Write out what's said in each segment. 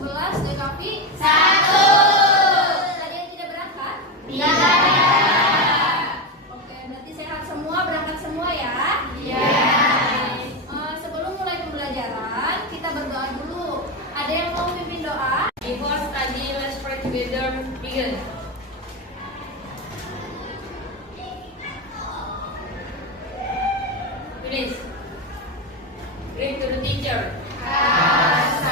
11 DKV 1. Tadi yang tidak berangkat? Tidak. Oke, berarti sehat semua, berangkat semua ya? Iya. Sebelum mulai pembelajaran, kita berdoa dulu. Ada yang mau pimpin doa? Before study, let's pray together. Begin. Finish. Read to the teacher. Yes,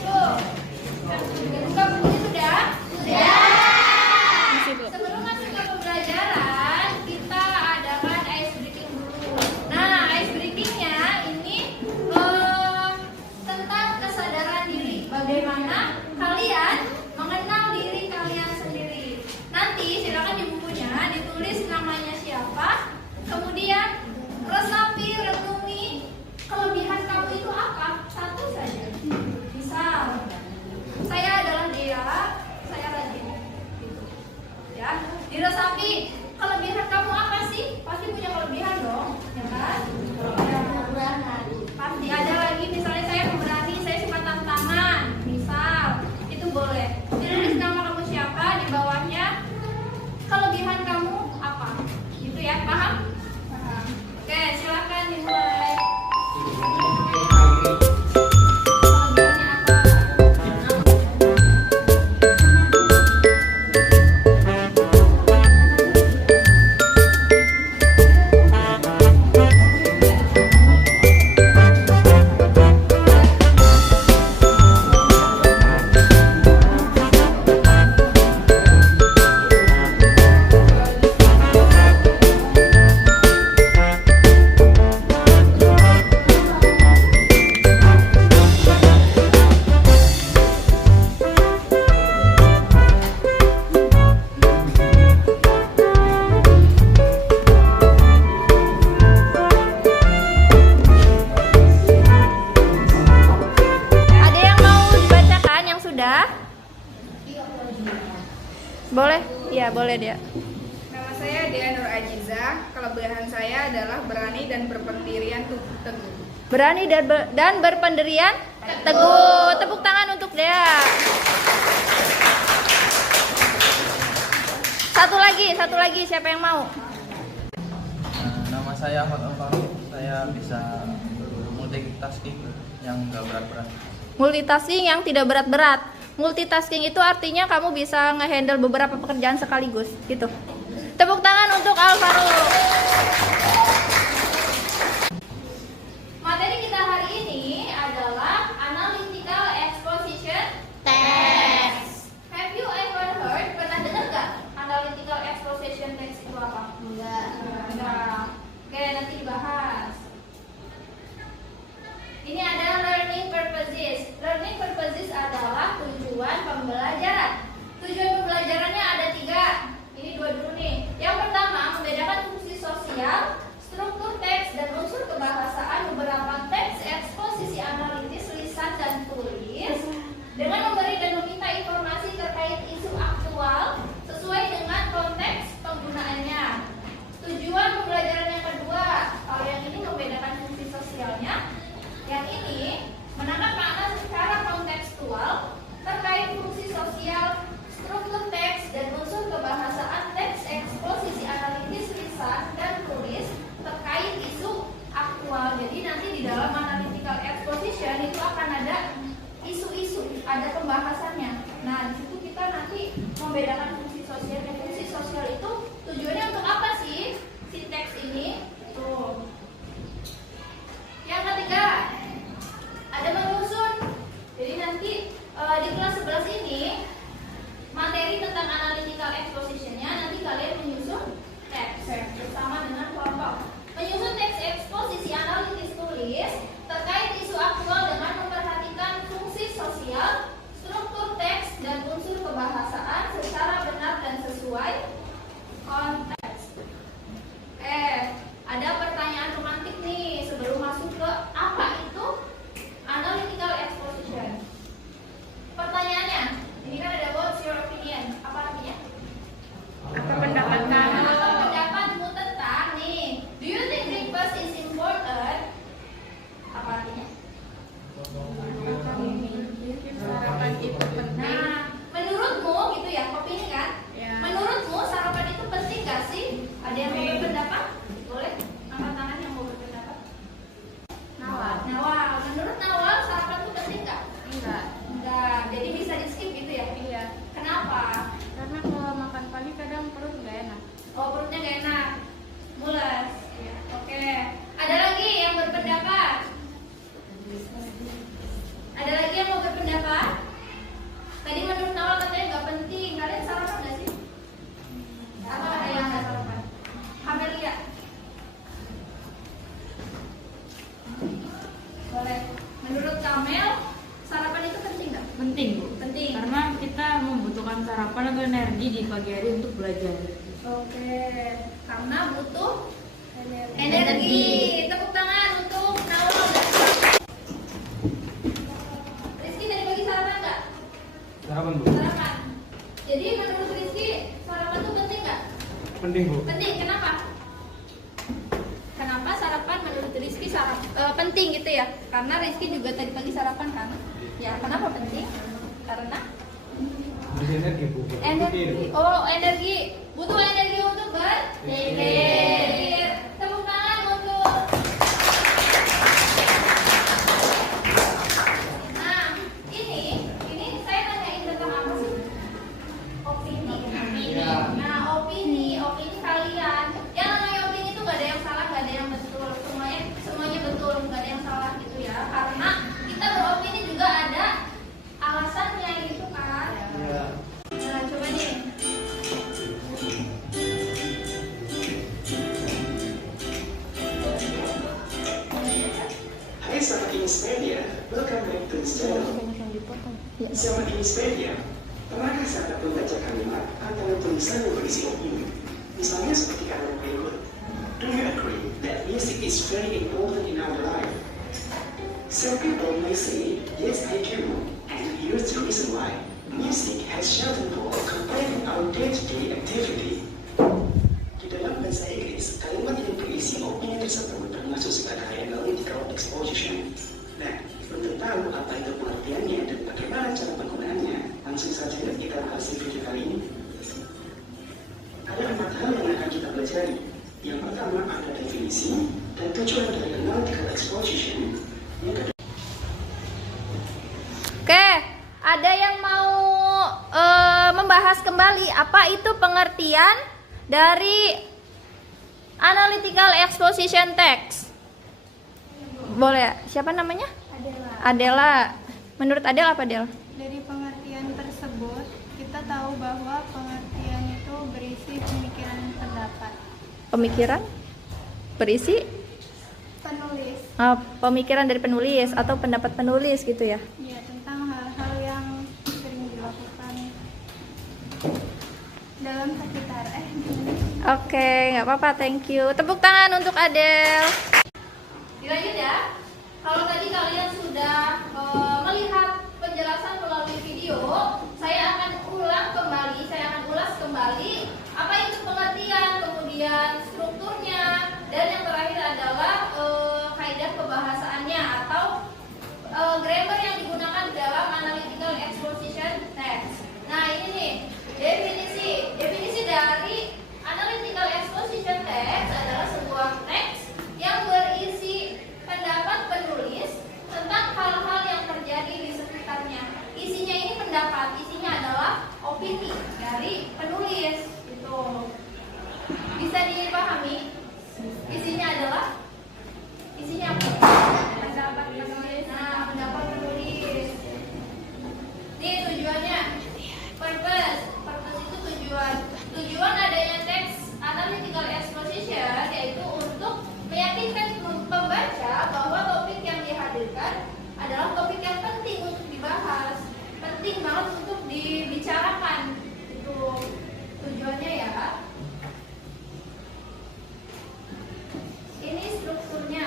go. Buka bukunya sudah? Sebelum masuk ke pembelajaran, kita adakan ice breaking dulu. Nah, ice breakingnya ini tentang kesadaran diri. Bagaimana kalian mengenal diri kalian sendiri. Nanti silakan di bukunya ditulis namanya siapa, kemudian resapi, renungi kelebihan kamu itu apa. Satu saja. Misal, saya adalah Dea, saya rajin. Gitu. Ya, diresapi kelebihan kamu apa sih? Pasti punya kelebihan dong, ya kan? Pasti ada lagi, misalnya saya pemberani, saya suka tantangan, misal itu boleh. Ditulis nama kamu siapa, di bawahnya kelebihan kamu apa, gitu ya, paham? Paham. Oke, silakan dimulai. Kelebihannya apa? Ada yang mau dibacakan yang sudah? Boleh? Iya, boleh dia. Nama saya Dea Nur Ajiza. Kelebihan saya adalah berani dan berpendirian teguh. Berani dan berpendirian teguh. Tepuk tangan untuk Dea. Satu lagi, siapa yang mau? Nama saya Ahmad Alvaro. Saya bisa multitasking yang nggak berat-berat. Multitasking yang tidak berat-berat. Multitasking itu artinya kamu bisa ngehandle beberapa pekerjaan sekaligus, gitu. Tepuk tangan untuk Alvaro. Materi kita hari ini adalah analytical exposition test. Have you ever heard? Pernah dengar gak analytical exposition test itu apa? Enggak. Oke, nanti dibahas. Ini adalah learning purposes. Learning purposes adalah tujuan pembelajaran. Tujuan pembelajarannya ada 3. Ini 2 dulu nih. Yang pertama, membedakan fungsi pergi di pagi hari untuk belajar. Oke, karena butuh energi. Tepuk tangan untuk Naurul dan Rizky. Tadi pagi sarapan nggak? Sarapan, Bu. Sarapan. Jadi menurut Rizky, sarapan itu penting nggak? Penting, Bu. Penting. Kenapa? Kenapa sarapan menurut Rizky penting gitu ya? Karena Rizky juga tadi pagi sarapan kan? Ya, kenapa penting? Karena Energi, Bu. energi. Oh, energi. Butuh energi untuk berpikir. Tepuk tangan untuk. Nah, ini saya tanyain tentang apa sih? Opini. Nah, opini kalian. Yang namanya opini itu gak ada yang salah, gak ada yang betul. Semuanya betul, gak ada yang salah gitu ya. Karena kita beropini juga ada alasannya gitu kan. Iya. Nah, coba nih. Hai sahabat Innispedia, welcome back to this channel. Sahabat Innispedia, pernahkah sahabat membaca kalimat atau tulisan yang berisi opini? Misalnya seperti kalimat berikut. Do you agree that music is very important in our life? Some people may say, yes I do, and here's the reason why. Music has certain role completing our day-to-day activity. Di dalam bahasa Inggris, kalimat yang berisi opini tersebut termasuk sebagai analytical exposition. Nah, untuk tahu apa itu pengertiannya dan bagaimana cara penggunaannya, langsung saja kita bahas di video kali ini. Ada 4 hal yang akan kita pelajari. Yang pertama ada definisi dan tujuan dari analytical exposition. Yang kedua, Oke, ada yang mau membahas kembali apa itu pengertian dari analytical exposition text? Boleh, siapa namanya? Adela. Menurut Adela apa, Del? Dari pengertian tersebut, kita tahu bahwa pengertian itu berisi pemikiran dan pendapat Pemikiran berisi penulis, pemikiran dari penulis atau pendapat penulis gitu ya. ya, tentang hal-hal yang sering dilakukan dalam sekitar. Oke, nggak apa-apa, thank you. Tepuk tangan untuk Adel. Dilanjut ya. Kalau tadi kalian sudah melihat penjelasan melalui video, saya akan ulas kembali apa itu pengertian, kemudian strukturnya, dan yang terakhir adalah kaidah kebahasaannya atau grammar yang digunakan dalam analytical exposition text. Nah, ini nih definisi dari analytical exposition text adalah sebuah teks yang berisi pendapat penulis tentang hal-hal yang terjadi di sekitarnya. Isinya ini pendapat, isinya adalah opini dari penulis. Itu bisa dipahami. Isinya apa? Nah, pendapat penulis. Ini tujuannya. Purpose itu tujuan adanya teks analytical exposition yaitu untuk meyakinkan pembaca bahwa topik yang dihadirkan adalah topik yang penting untuk dibahas, penting banget untuk dibicarakan. Itu tujuannya ya. Ini strukturnya.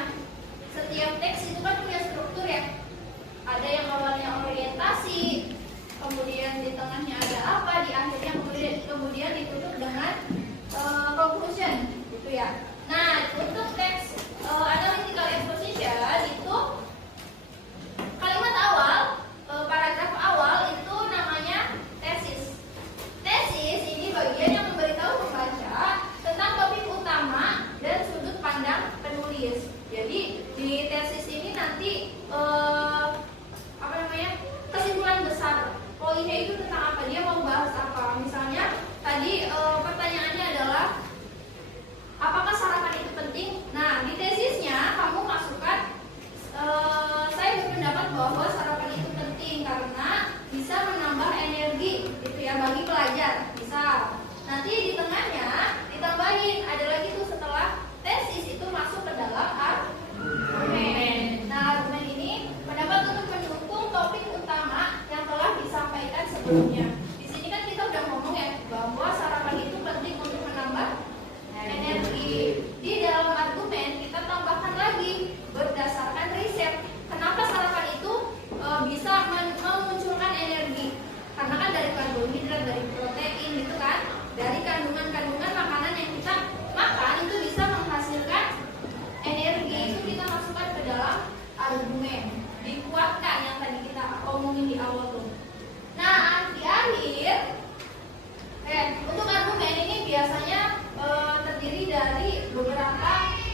terdiri dari beberapa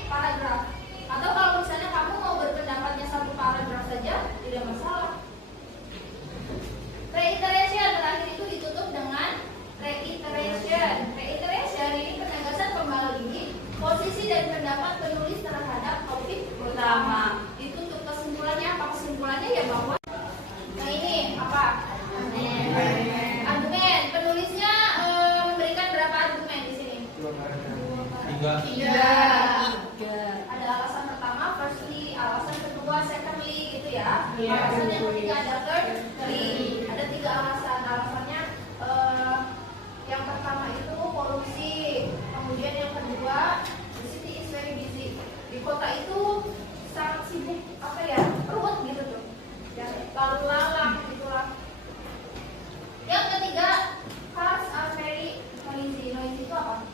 paragraf. Atau kalau misalnya kamu mau berpendapatnya satu paragraf saja, tidak masalah. Reiteration terakhir itu ditutup dengan reiteration. Reiteration ini penegasan kembali posisi dan pendapat penulis terhadap topik utama. Ditutup kesimpulannya apa? Kesimpulannya ya bahwa ini apa? Argumen. Penulisnya memberikan berapa argumen di sini? 3. Ada alasan pertama, firstly, alasan kedua, secondly, gitu ya. Alasan yang ketiga ada thirdly. Ada 3 alasan. Alasannya yang pertama itu polusi, kemudian yang kedua the city is very busy. Di kota itu sangat sibuk, apa ya, ruwet gitu tuh. Ya, lalu lalang gitulah. Yang ketiga, cars are very noisy. Noisy itu apa?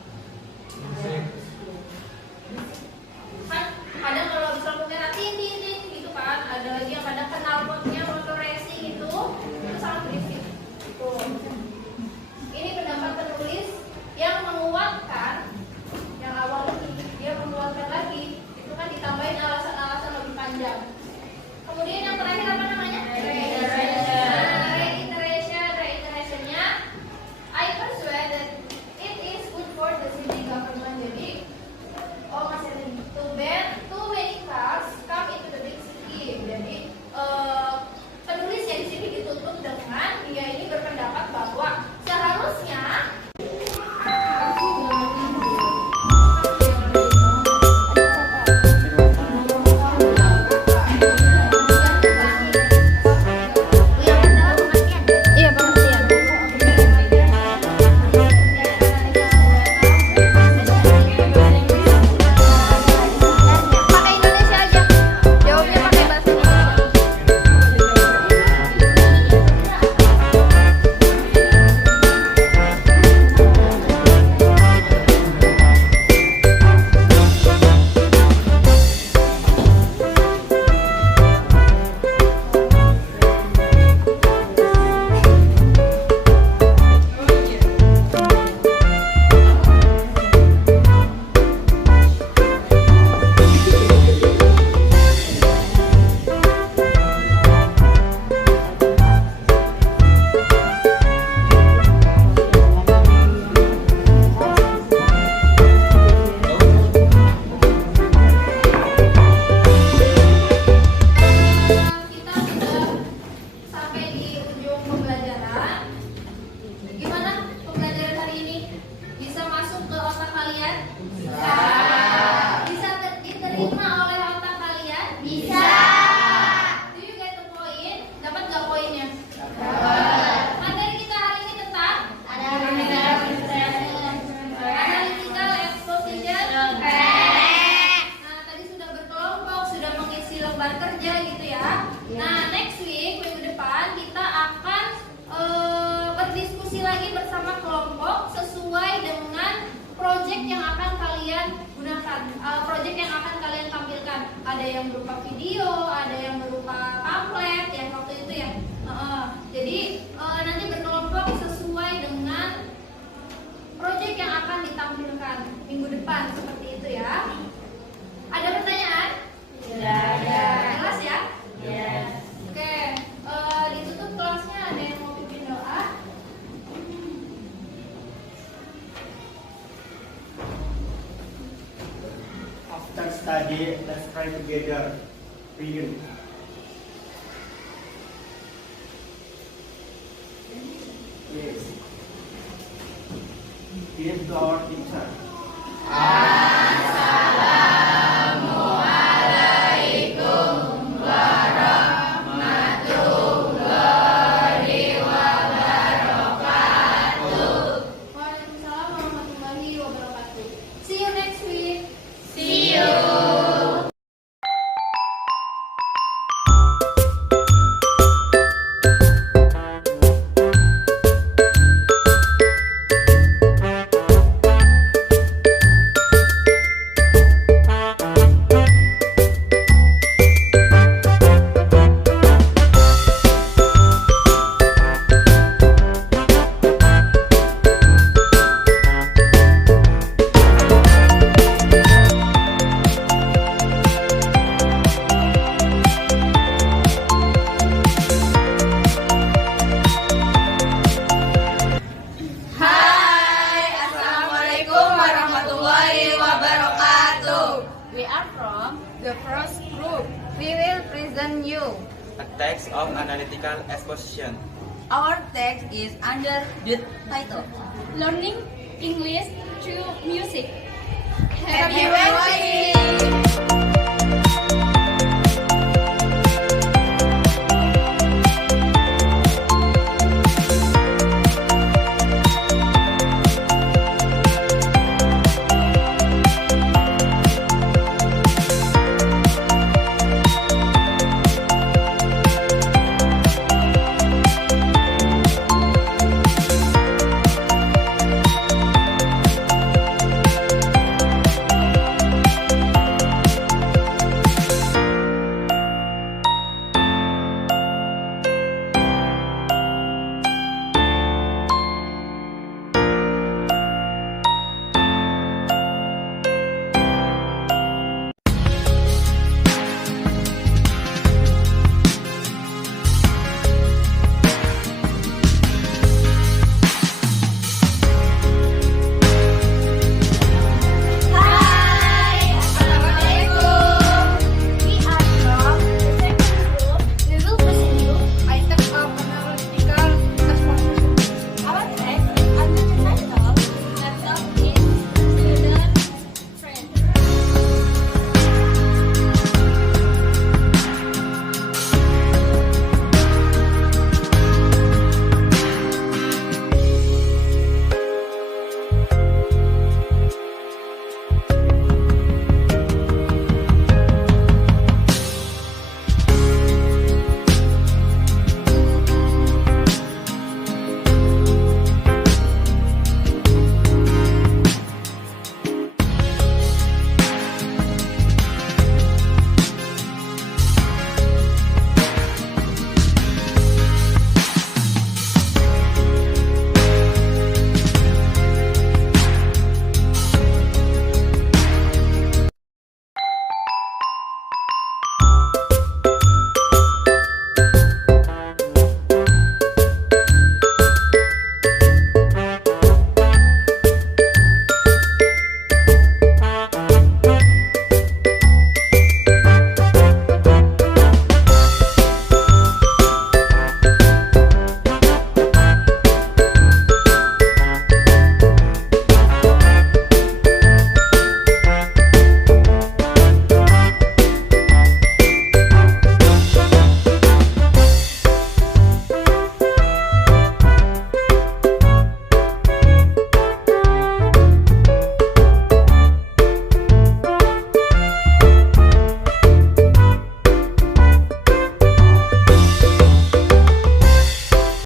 Kan kadang kalau bisa kamera tin gitu kan, ada lagi yang kadang knalpotnya motor racing itu sangat berisik. Itu. Ini pendapat penulis yang menguatkan yang awal ini, dia menguatkan lagi. Itu kan ditambahin alasan-alasan lebih panjang. Kemudian yang terakhir apa namanya? Reiterationnya, I persuade that it is good for the city government. Jadi, masih ada too many cars come into the big city. Jadi, penulisnya di sini ditutup dengan dia ini berpendapat bahwa seharusnya ada yang berupa video, ada yang berupa pamflet ya waktu itu ya. Jadi nanti berkelompok sesuai dengan proyek yang akan ditampilkan minggu depan seperti itu ya. Ada pertanyaan? Tidak ada. Jelas ya? Yes. Oke, ditutup kelasnya. Ada yang mau pimpin doa? After study, let's pray together. Begin. Yes. Give to our teacher. Waalaikumsalam warahmatullahi wabarakatuh. See you next week. first group. We will present you. A text of analytical exposition. Our text is under the title. Learning English through music. Happy watching!